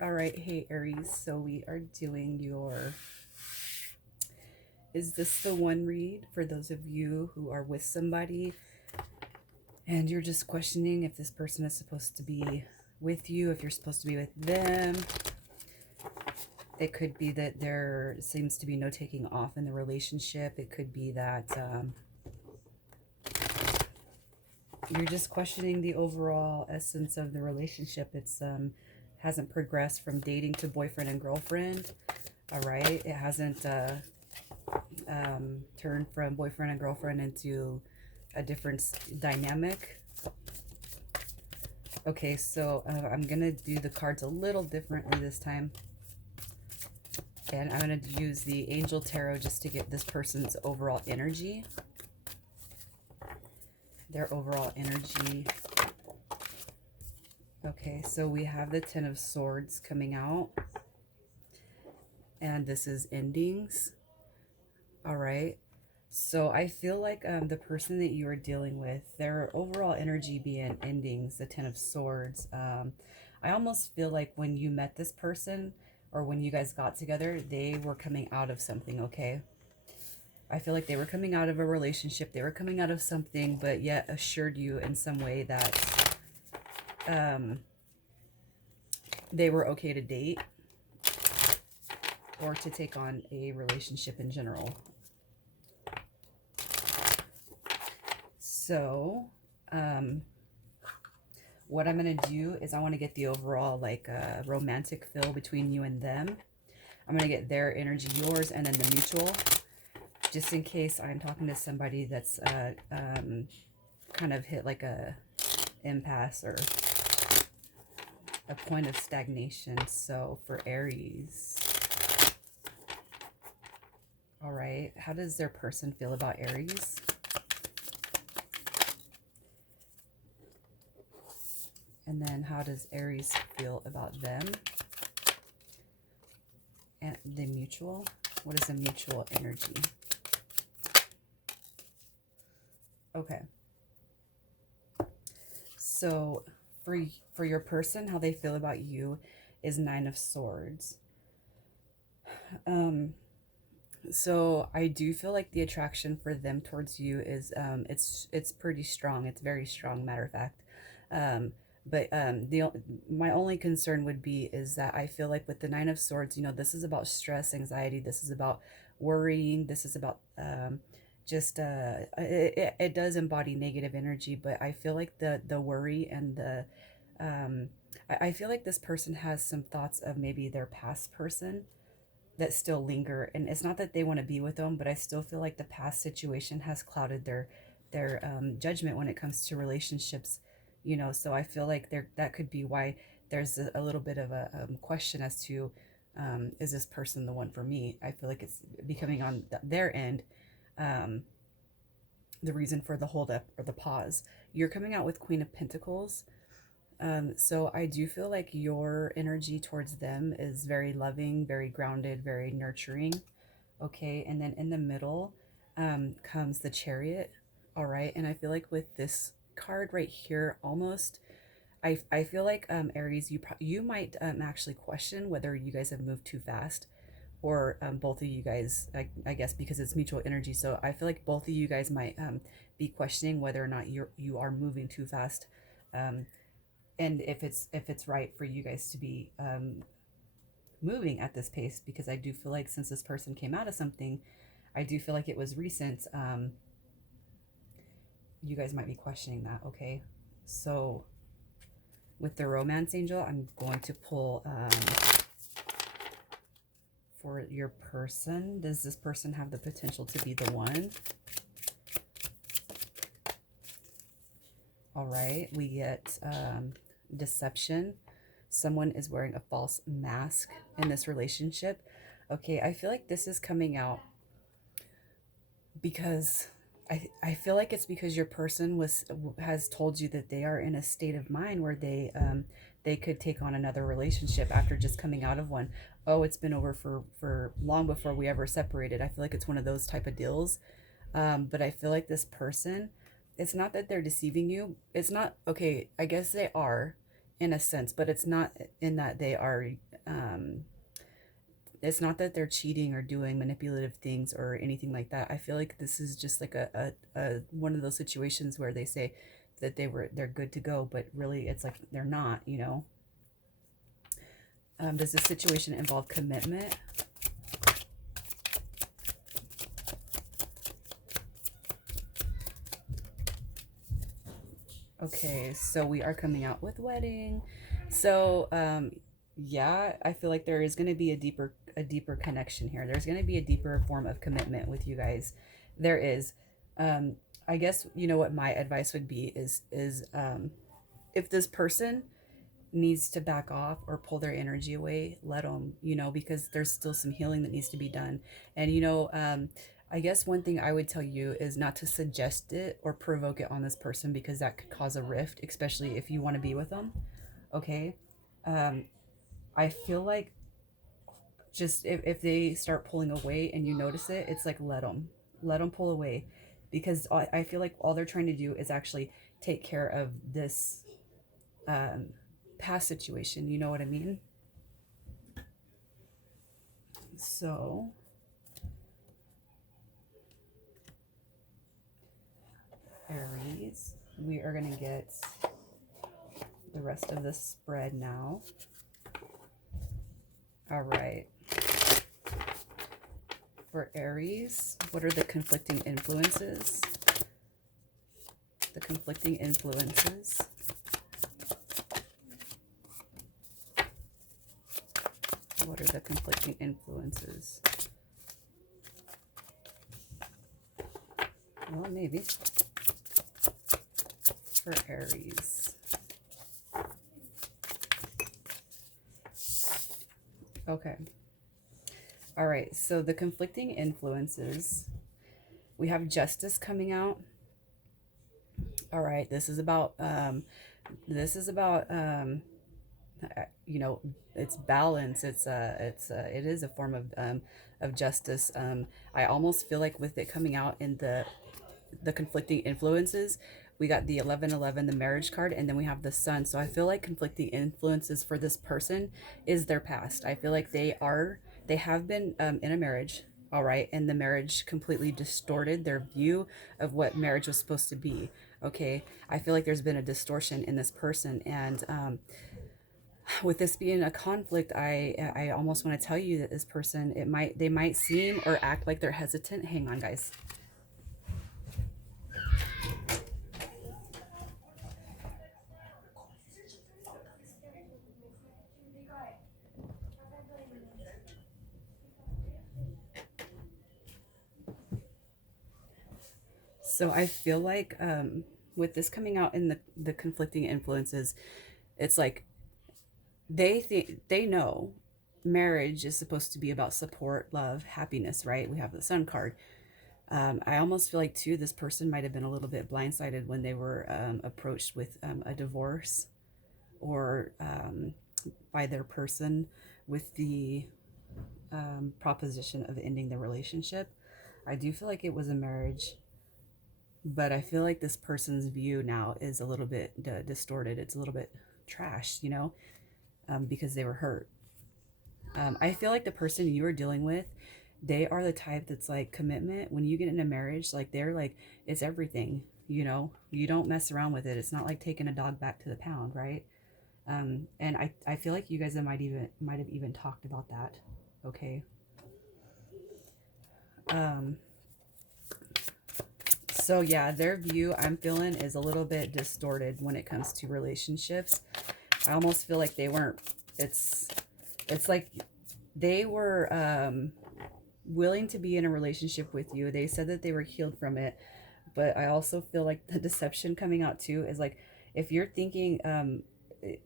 All right, hey Aries. So we are doing your is this the one read for those of you who are with somebody and you're just questioning if this person is supposed to be with you, if you're supposed to be with them. It could be that there seems to be no taking off in the relationship. It could be that you're just questioning the overall essence of the relationship. It's hasn't progressed from dating to boyfriend and girlfriend. All right, it hasn't turned from boyfriend and girlfriend into a different dynamic. Okay, so I'm gonna do the cards a little differently this time, and I'm gonna use the Angel Tarot just to get this person's overall energy, their overall energy. Okay, so we have the Ten of Swords coming out, and this is endings. All right, so I feel like the person that you are dealing with, their overall energy being endings, the Ten of Swords. I almost feel like when you met this person or when you guys got together, they were coming out of something, okay? I feel like they were coming out of a relationship, they were coming out of something, but yet assured you in some way that they were okay to date or to take on a relationship in general. So, what I'm going to do is I want to get the overall like romantic feel between you and them. I'm going to get their energy, yours, and then the mutual, just in case I'm talking to somebody that's kind of hit like a impasse or a point of stagnation. So for Aries, all right, how does their person feel about Aries? And then how does Aries feel about them? And the mutual, what is the mutual energy? Okay. So for your person, how they feel about you is Nine of Swords. So I do feel like the attraction for them towards you is it's pretty strong. It's very strong, matter of fact. But my only concern would be is that I feel like with the Nine of Swords, you know, this is about stress, anxiety. This is about worrying. This is about just it does embody negative energy, but I feel like the worry and the I feel like this person has some thoughts of maybe their past person that still linger, and it's not that they want to be with them, but I still feel like the past situation has clouded their judgment when it comes to relationships, you know. So I feel like that could be why there's a little bit of a question as to is this person the one for me. I feel like it's becoming on their end the reason for the holdup or the pause. You're coming out with Queen of Pentacles. So I do feel like your energy towards them is very loving, very grounded, very nurturing. Okay, and then in the middle comes the Chariot. All right, and I feel like with this card right here, almost, I feel like Aries, you might actually question whether you guys have moved too fast, or both of you guys, I guess because it's mutual energy. So I feel like both of you guys might be questioning whether or not you are moving too fast. And if it's right for you guys to be moving at this pace, because I do feel like since this person came out of something, I do feel like it was recent. You guys might be questioning that. Okay, so with the Romance Angel, I'm going to pull for your person. Does this person have the potential to be the one? All right, we get deception. Someone is wearing a false mask in this relationship. Okay, I feel like this is coming out because I feel like it's because your person has told you that they are in a state of mind where they could take on another relationship after just coming out of one. Oh, it's been over for long before we ever separated. I feel like it's one of those type of deals. But I feel like this person, it's not that they're deceiving you. It's not, okay, I guess they are, in a sense, but it's not in that they are, it's not that they're cheating or doing manipulative things or anything like that. I feel like this is just like a one of those situations where they say that they're good to go, but really it's like they're not, you know. Does this situation involve commitment? Okay, so we are coming out with wedding. So, yeah, I feel like there is going to be a deeper connection here. There's going to be a deeper form of commitment with you guys. There is. Um, I guess you know what my advice would be is if this person needs to back off or pull their energy away, let them, you know, because there's still some healing that needs to be done. And, you know, I guess one thing I would tell you is not to suggest it or provoke it on this person because that could cause a rift, especially if you want to be with them. Okay. Um, I feel like just if they start pulling away and you notice it, it's like let them pull away because I feel like all they're trying to do is actually take care of this um, past situation. You know what I mean? So, Aries, we are going to get the rest of the spread now. All right. For Aries, what are the conflicting influences? The conflicting influences. What are the conflicting influences? Well, maybe. For Aries. Okay. All right. So the conflicting influences, we have justice coming out. All right. This is about you know, it's balance. It is a form of justice. I almost feel like with it coming out in the conflicting influences, we got the 1111, the marriage card, and then we have the sun. So I feel like conflicting influences for this person is their past. I feel like they have been in a marriage, all right, and the marriage completely distorted their view of what marriage was supposed to be. Okay, I feel like there's been a distortion in this person, and with this being a conflict, I almost want to tell you that this person, they might seem or act like they're hesitant. Hang on, guys. So I feel like with this coming out in the conflicting influences, it's like they know marriage is supposed to be about support, love, happiness, right? We have the sun card. I almost feel like too this person might have been a little bit blindsided when they were approached with a divorce or by their person with the proposition of ending the relationship. I do feel like it was a marriage, but I feel like this person's view now is a little bit distorted. It's a little bit trashed, you know, because they were hurt. I feel like the person you are dealing with, they are the type that's like commitment. When you get in a marriage, like they're like, it's everything, you know, you don't mess around with it. It's not like taking a dog back to the pound, right? And I feel like you guys might have even talked about that. Okay. Um, so yeah, their view I'm feeling is a little bit distorted when it comes to relationships. I almost feel like they weren't, it's like they were willing to be in a relationship with you. They said that they were healed from it, but I also feel like the deception coming out too is like if you're thinking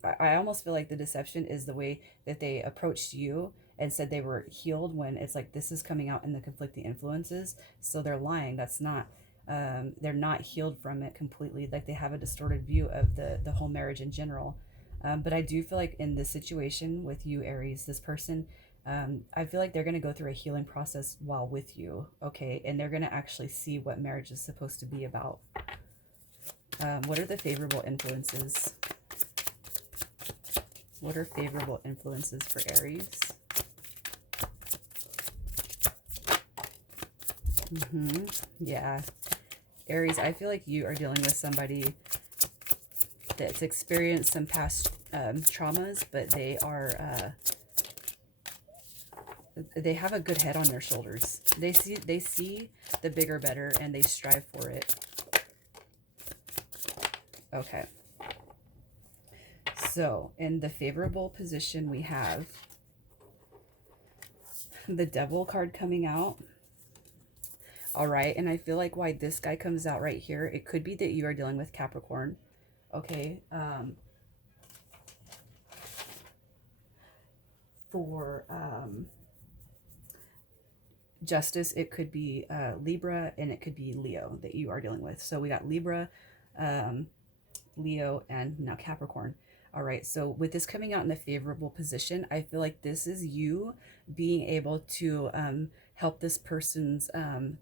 I almost feel like the deception is the way that they approached you and said they were healed when it's like this is coming out in the conflicting influences, so they're lying. That's not they're not healed from it completely. Like they have a distorted view of the whole marriage in general. But I do feel like in this situation with you, Aries, this person, I feel like they're going to go through a healing process while with you, okay? And they're going to actually see what marriage is supposed to be about. What are the favorable influences? What are favorable influences for Aries? Yeah. Aries, I feel like you are dealing with somebody that's experienced some past traumas, but they have a good head on their shoulders. They see the bigger better and they strive for it. Okay. So, in the favorable position, we have the Devil card coming out. All right. And I feel like why this guy comes out right here, it could be that you are dealing with Capricorn. Okay. For Justice, it could be Libra, and it could be Leo that you are dealing with. So we got Libra, Leo, and now Capricorn. All right, so with this coming out in a favorable position, I feel like this is you being able to help this person's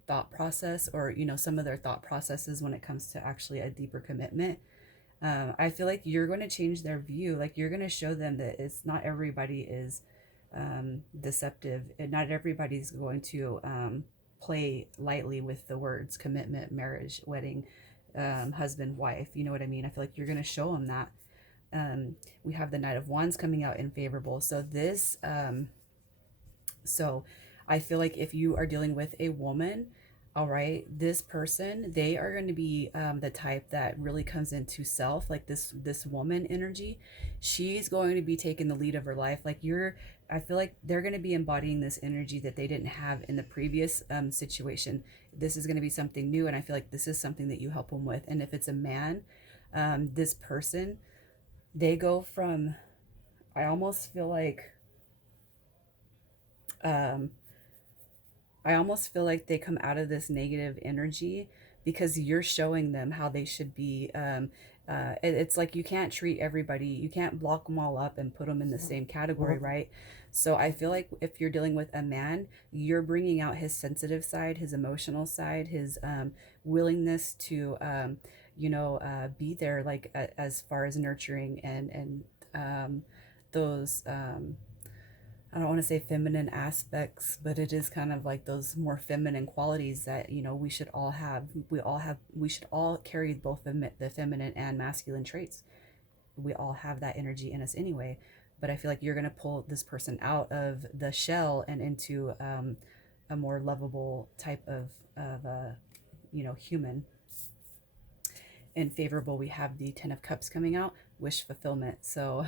thought process, or, you know, some of their thought processes when it comes to actually a deeper commitment. I feel like you're going to change their view. Like, you're going to show them that it's not everybody is deceptive, and not everybody's going to play lightly with the words commitment, marriage, wedding, husband, wife. You know what I mean? I feel like you're going to show them that. We have the Knight of Wands coming out in favorable. So this, so I feel like if you are dealing with a woman, all right, this person, they are going to be the type that really comes into self, like this woman energy. She's going to be taking the lead of her life. Like, I feel like they're going to be embodying this energy that they didn't have in the previous situation. This is going to be something new, and I feel like this is something that you help them with. And if it's a man, this person, they go from, I almost feel like, they come out of this negative energy because you're showing them how they should be. It's like you can't treat everybody, you can't block them all up and put them in the same category, right? So I feel like if you're dealing with a man, you're bringing out his sensitive side, his emotional side, his willingness to, be there, like as far as nurturing and those. I don't want to say feminine aspects, but it is kind of like those more feminine qualities that, you know, we should all have. We should all carry both the feminine and masculine traits. We all have that energy in us anyway. But I feel like you're going to pull this person out of the shell and into a more lovable type of human. In favorable, we have the Ten of Cups coming out, wish fulfillment. So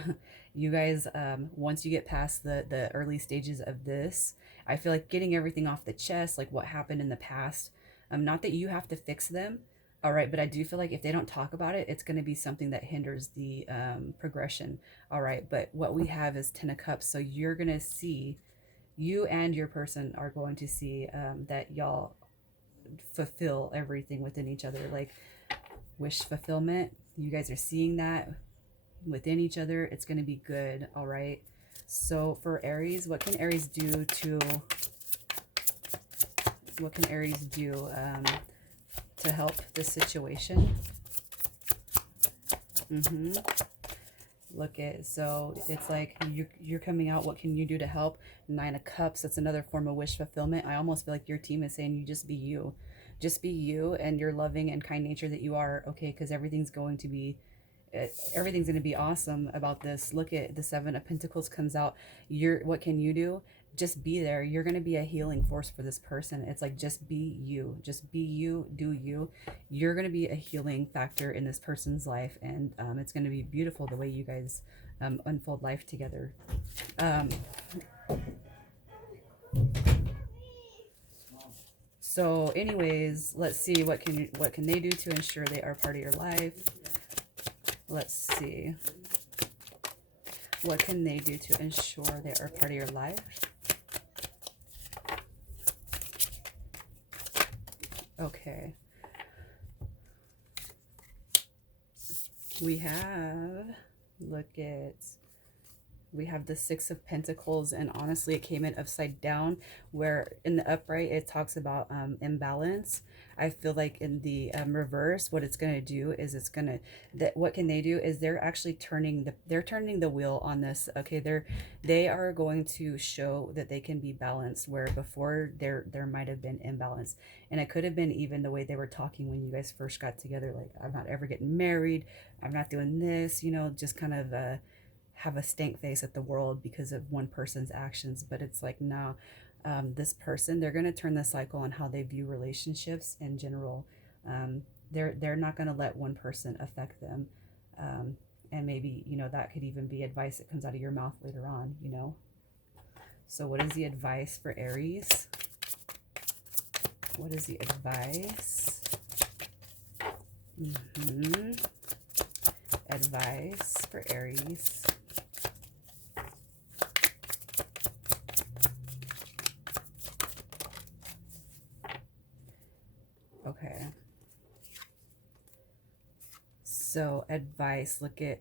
you guys, once you get past the early stages of this, I feel like getting everything off the chest, like what happened in the past, not that you have to fix them, all right, but I do feel like if they don't talk about it, it's going to be something that hinders the progression, all right. But what we have is Ten of Cups, so you're going to see, you and your person are going to see that y'all fulfill everything within each other, like wish fulfillment. You guys are seeing that within each other. It's going to be good, all right. So for Aries, what can Aries do to help the situation? Look at, so it's like you're coming out, what can you do to help? Nine of Cups, that's another form of wish fulfillment. I almost feel like your team is saying you just be you. Just be you and your loving and kind nature that you are, okay? Because everything's going to be awesome about this. Look at the Seven of Pentacles comes out. What can you do? Just be there. You're going to be a healing force for this person. It's like, just be you. Just be you. Do you. You're going to be a healing factor in this person's life, and it's going to be beautiful the way you guys unfold life together. So anyways, let's see, what can they do to ensure they are part of your life? Let's see. What can they do to ensure they are part of your life? Okay. We have, look at We have the Six of Pentacles, and honestly, it came in upside down, where in the upright, it talks about imbalance. I feel like in the reverse, what it's going to do is it's going to, that what can they do is they're actually they're turning the wheel on this. Okay, they are going to show that they can be balanced, where before there might have been imbalance. And it could have been even the way they were talking when you guys first got together, like, I'm not ever getting married, I'm not doing this, you know, just kind of have a stank face at the world because of one person's actions. But it's like, no, this person, they're going to turn the cycle on how they view relationships in general. They're not going to let one person affect them. And maybe, you know, that could even be advice that comes out of your mouth later on, you know. So what is the advice for Aries? What is the advice? Advice for Aries. Okay. So advice, look at,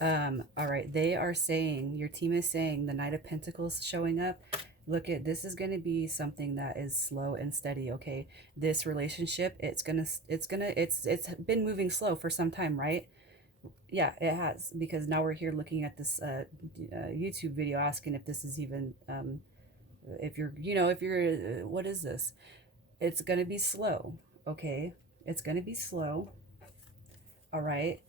all right, they are saying, your team is saying the Knight of Pentacles showing up. Look at, this is going to be something that is slow and steady. Okay. This relationship, it's been moving slow for some time, right? Yeah, it has, because now we're here looking at this YouTube video asking if this is even, if you're, you know, if you're, what is this? It's going to be slow. Okay. It's going to be slow. All right.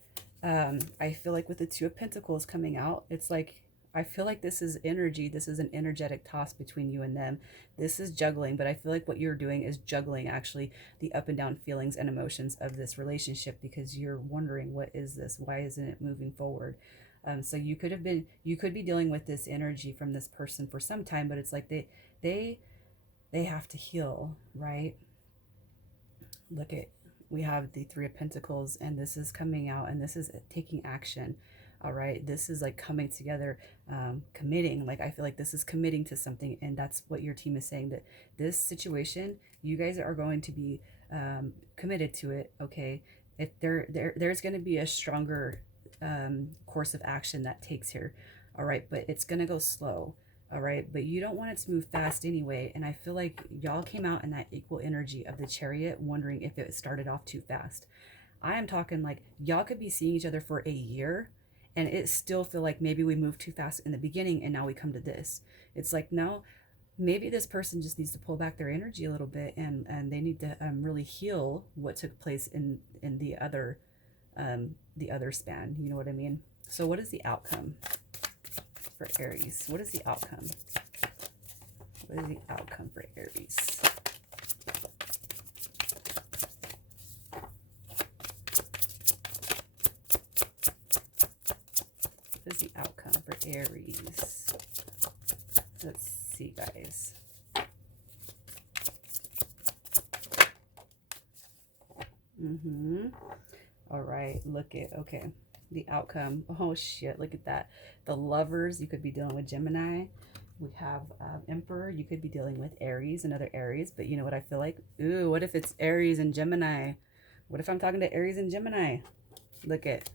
I feel like with the Two of Pentacles coming out, it's like, I feel like this is energy. This is an energetic toss between you and them. This is juggling, but I feel like what you're doing is juggling actually the up and down feelings and emotions of this relationship, because you're wondering, what is this? Why isn't it moving forward? So you could be dealing with this energy from this person for some time, but it's like they have to heal, right? Look at, we have the Three of Pentacles, and this is coming out, and this is taking action. All right, this is like coming together, committing. Like, I feel like this is committing to something, and that's what your team is saying, that this situation, you guys are going to be committed to it. Okay, if there's going to be a stronger course of action that takes here. All right, but it's going to go slow. All right, but you don't want it to move fast anyway. And I feel like y'all came out in that equal energy of the Chariot, wondering if it started off too fast. I am talking like y'all could be seeing each other for a year, and it still feel like maybe we moved too fast in the beginning, and now we come to this. It's like, no, maybe this person just needs to pull back their energy a little bit, and they need to really heal what took place in the other span. You know what I mean? So what is the outcome for Aries? What is the outcome? What is the outcome for Aries? What is the outcome for Aries? Let's see, guys. All right, look at, okay, the outcome. Oh shit, look at that. The Lovers, you could be dealing with Gemini. We have Emperor, you could be dealing with Aries, another Aries. But you know what I feel like? Ooh, what if it's Aries and Gemini? What if I'm talking to Aries and Gemini? Look at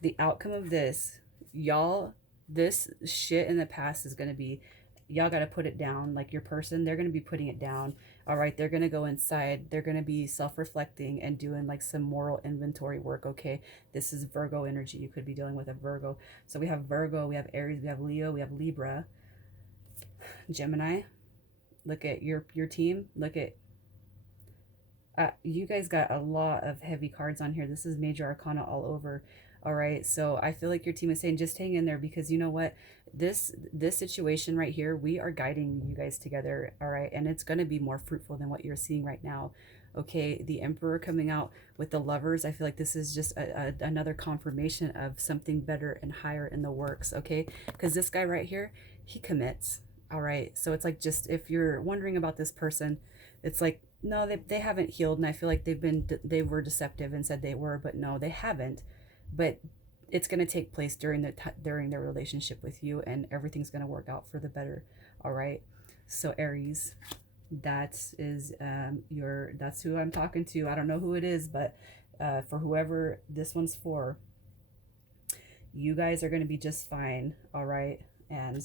the outcome of this. Y'all, this shit in the past is going to be, y'all got to put it down. Like, your person, they're going to be putting it down. All right, they're going to go inside, they're going to be self-reflecting and doing like some moral inventory work. Okay, this is Virgo energy. You could be dealing with a Virgo. So we have Virgo, we have Aries, we have Leo, we have Libra, Gemini. Look at your team. Look at, you guys got a lot of heavy cards on here. This is major arcana all over. All right, so I feel like your team is saying, just hang in there, because you know what, this situation right here, we are guiding you guys together. All right, and it's going to be more fruitful than what you're seeing right now. Okay, the Emperor coming out with the Lovers, I feel like this is just another confirmation of something better and higher in the works. Okay, because this guy right here, he commits. All right, so it's like, just if you're wondering about this person, it's like, no, they haven't healed, and I feel like they were deceptive and said they were, but no, they haven't. But it's going to take place during their relationship with you, and everything's going to work out for the better. All right, so Aries, that is that's who I'm talking to. I don't know who it is, but for whoever this one's for, you guys are going to be just fine. All right, And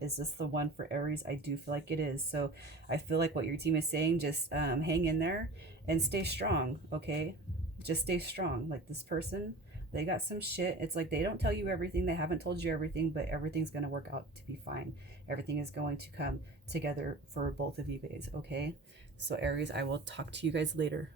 is this the one for Aries? I do feel like it is. So I feel like what your team is saying, just hang in there and stay strong, okay? Just stay strong. Like this person, they got some shit. It's like they don't tell you everything. They haven't told you everything, but everything's going to work out to be fine. Everything is going to come together for both of you guys, okay? So Aries, I will talk to you guys later.